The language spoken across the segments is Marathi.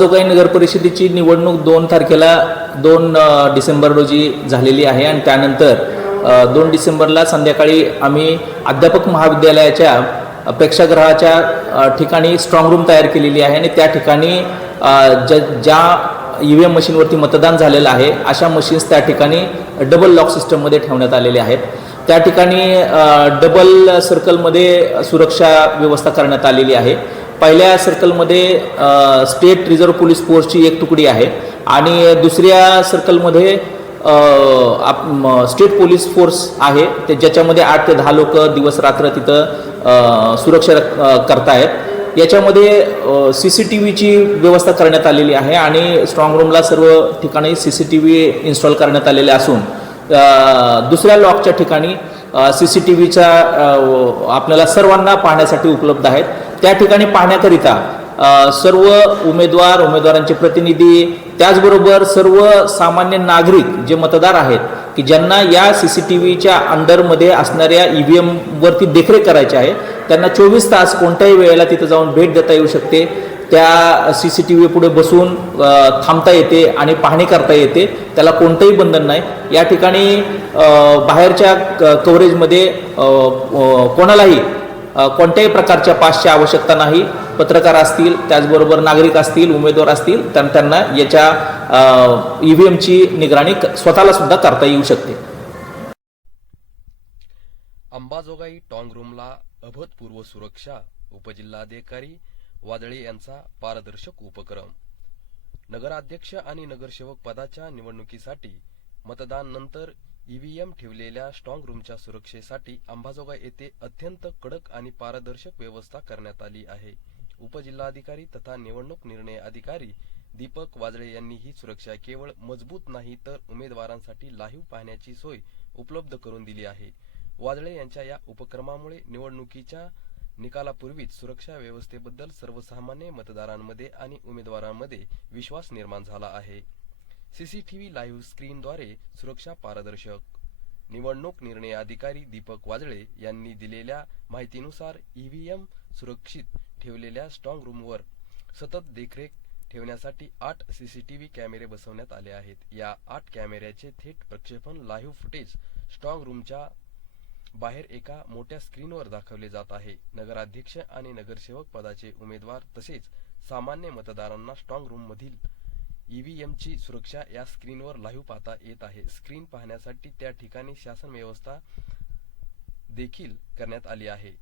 जोगाई नगर परिषदेची निवडणूक दोन तारखेला दोन डिसेंबर रोजी झालेली आहे आणि त्यानंतर दोन डिसेंबरला संध्याकाळी आम्ही अध्यापक महाविद्यालयाच्या प्रेक्षागृहाच्या ठिकाणी स्ट्रॉंग रूम तयार केलेली आहे आणि त्या ठिकाणी ज्या ज ज्या ई व्ही एम मशीनवरती मतदान झालेलं आहे अशा मशीन्स त्या ठिकाणी डबल लॉक सिस्टममध्ये ठेवण्यात आलेले आहेत. त्या ठिकाणी डबल सर्कलमध्ये सुरक्षा व्यवस्था करण्यात आलेली आहे. पहिल्या सर्कलमध्ये स्टेट रिझर्व पोलीस फोर्सची एक तुकडी आहे आणि दुसऱ्या सर्कलमध्ये आप स्टेट पोलीस फोर्स आहे. ते ज्याच्यामध्ये आठ ते दहा लोक दिवस रात्र तिथं सुरक्षा करतायत. याच्यामध्ये सी सी टी व्हीची व्यवस्था करण्यात आलेली आहे आणि स्ट्रॉंग रूमला सर्व ठिकाणी C C T V install करण्यात आलेले असून दुसऱ्या लॉकच्या ठिकाणी सी सी टी व्हीच्या आपल्याला सर्वांना पाहण्यासाठी उपलब्ध आहेत. त्या ठिकाणी पाहण्याकरिता सर्व उमेदवार उमेदवारांचे प्रतिनिधी त्याचबरोबर सर्व सामान्य नागरिक जे मतदार आहेत की ज्यांना या सी सी टी व्हीच्या अंडरमध्ये असणाऱ्या ई व्ही एमवरती देखरेख करायची आहे त्यांना चोवीस तास कोणत्याही वेळेला तिथं जाऊन भेट देता येऊ शकते. त्या सी सी टी व्ही पुढे बसून थांबता येते आणि पाहणी करता येते. त्याला कोणतंही बंधन नाही. या ठिकाणी बाहेरच्या क कव्हरेजमध्ये कोणालाही कोणत्याही प्रकारच्या पासची आवश्यकता नाही. पत्रकार असतील त्याचबरोबर नागरिक असतील उमेदवार असतील तर त्यांना याच्या ई व्ही एमची निगराणी स्वतःला सुद्धा करता येऊ शकते. अंबाजोगाई टॉंग रूमला अभूतपूर्व सुरक्षा उपजिल्हाधिकारी वादळे यांचा पारदर्शक उपक्रम. नगराध्यक्ष आणि नगरसेवक पदाच्या निवडणुकीसाठी मतदान नंतर ईव्हीएम ठेवलेल्या स्ट्रॉंग रूमच्या सुरक्षेसाठी अंबाजोगाई येथे अत्यंत कडक आणि पारदर्शक व्यवस्था करण्यात आली आहे. उपजिल्हाधिकारी तथा निवडणूक निर्णय अधिकारी दीपक वाजळे यांनी ही सुरक्षा केवळ मजबूत नाही तर उमेदवारांसाठी लाईव्ह पाहण्याची सोय उपलब्ध करून दिली आहे. वाजळे यांच्या या उपक्रमामुळे निवडणुकीच्या निकालापूर्वीच सुरक्षा व्यवस्थेबद्दल सर्वसामान्य मतदारांमध्ये आणि उमेदवारांमध्ये विश्वास निर्माण झाला आहे. सीसीटीव्ही लाईव्ह स्क्रीनद्वारे सुरक्षा पारदर्शक. निवडणूक निर्णय अधिकारी दीपक वाजळे यांनी दिलेल्या माहितीनुसार ईव्हीएम सुरक्षित ठेवलेल्या स्ट्रॉंग रूमवर सतत देखरेख ठेवण्यासाठी आठ सीसीटीव्ही कॅमेरे बसवण्यात आले आहेत. या आठ कॅमेऱ्याचे थेट प्रक्षेपण लाईव्ह फुटेज स्ट्रॉंग रूमच्या बाहेर एका मोठ्या स्क्रीनवर दाखवले जात आहे. नगराध्यक्ष आणि नगरसेवक पदाचे उमेदवार तसेच सामान्य मतदारांना स्ट्रॉंग रूम मधील ईव्हीएमची सुरक्षा या स्क्रीनवर लाईव्ह पाहता येत आहे. स्क्रीन पाहण्यासाठी त्या ठिकाणी शासन व्यवस्था देखील करण्यात आली आहे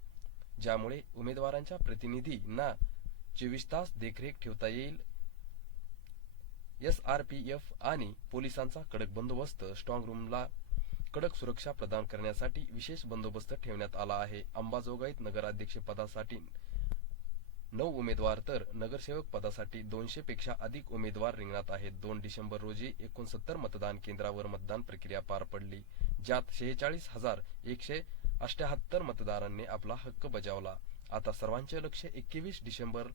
ज्यामुळे उमेदवारांच्या प्रतिनिधींना चोवीस तास देखरेख ठेवता येईल. एसआरपीएफ आणि पोलिसांचा कडक बंदोबस्त स्ट्रॉंग रूमला कडक सुरक्षा प्रदान करण्यासाठी विशेष बंदोबस्त ठेवण्यात आला आहे. अंबाजोगाईत नगराध्यक्षपदासाठी पदासाठी नऊ उमेदवार तर नगरसेवक पदासाठी दोनशे पेक्षा अधिक उमेदवार रिंगणात आहेत. दोन डिसेंबर रोजी एकोणसत्तर मतदान केंद्रावर मतदान प्रक्रिया पार पडली. ज्यात शेहेचाळीस हजार एकशे अष्ट्याहत्तर मतदारांनी आपला हक्क बजावला. आता सर्वांचे लक्ष एकवीस डिसेंबर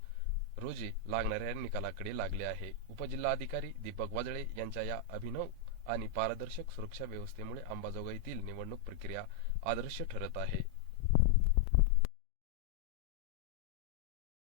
रोजी लागणाऱ्या निकालाकडे लागले आहे. उपजिल्हाधिकारी दीपक वाजळे यांच्या या अभिनव आणि पारदर्शक सुरक्षा व्यवस्थेमुळे अंबाजोगाईतील निवडणूक प्रक्रिया आदर्श ठरत आहे.